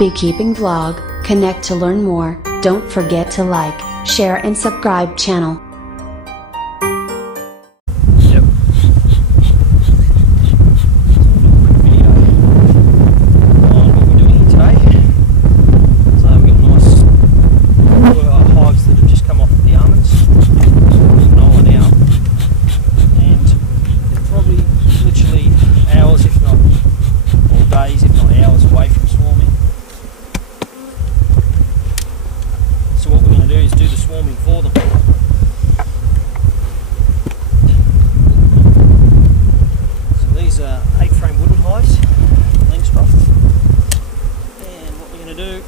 beekeeping vlog. Connect to learn more. Don't forget to like, share and subscribe channel. Yep. Video on what we're doing here today. So we've got nice hives that have just come off the almonds. Gnawing out. And they're probably literally hours, if not, or days, if not hours away from swarming. So what we're going to do is do the swarming for them. So these are 8-frame wooden hives, Langstroth. And what we're going to do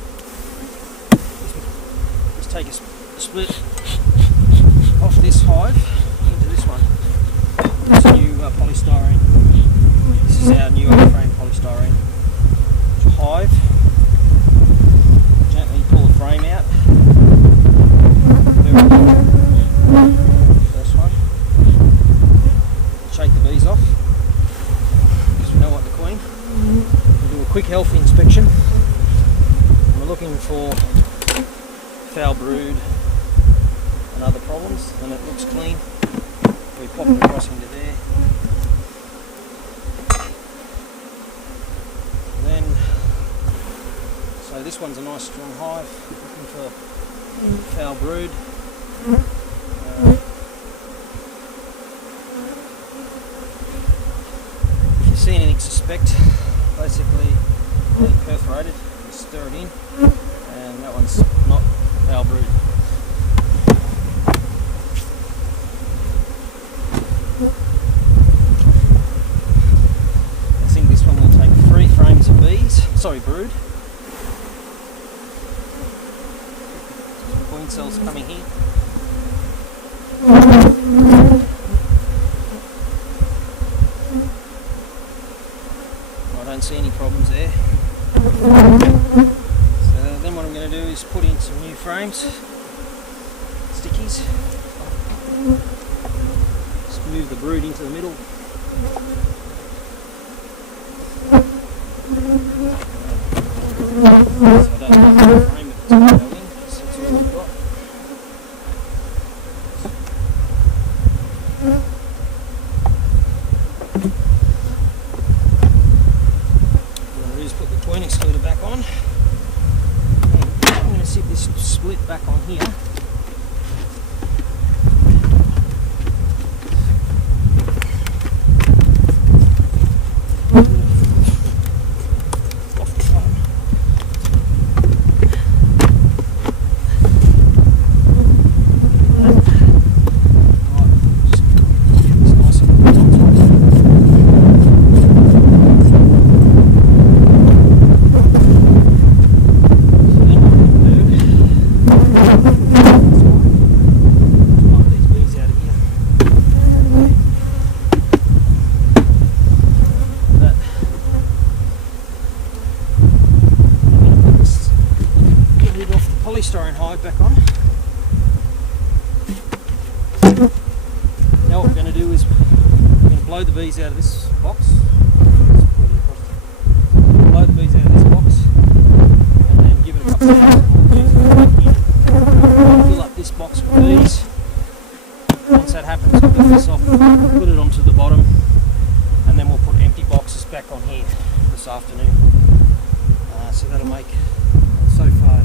is take a split off this hive into this one. This new polystyrene. This is our new 8-frame polystyrene hive. Gently pull the frame out. First one. Shake the bees off because we don't want the queen. We'll do a quick health inspection. And we're looking for foul brood and other problems, and it looks clean. We pop it across into there. Then, so this one's a nice strong hive, looking for foul brood. If you see anything suspect, basically really perforated, you stir it in, and that one's not foul brood. I think this one will take 3 frames of brood. Queen cells coming here. I don't see any problems there. So then what I'm going to do is put in some new frames, stickies. Just move the brood into the middle. So I don't have the frame, but it's going to go in. That's all we've got. What I'm going to do is put the twin excluder back on. And I'm going to sit this split back on here. Polystyrene hive back on. Now what we're going to do is we're going to blow the bees out of this box. Blow the bees out of this box and then give it a couple of hours. Fill up this box with bees. Once that happens, we'll lift this off, put it onto the bottom, and then we'll put empty boxes back on here this afternoon. So that'll make, so far,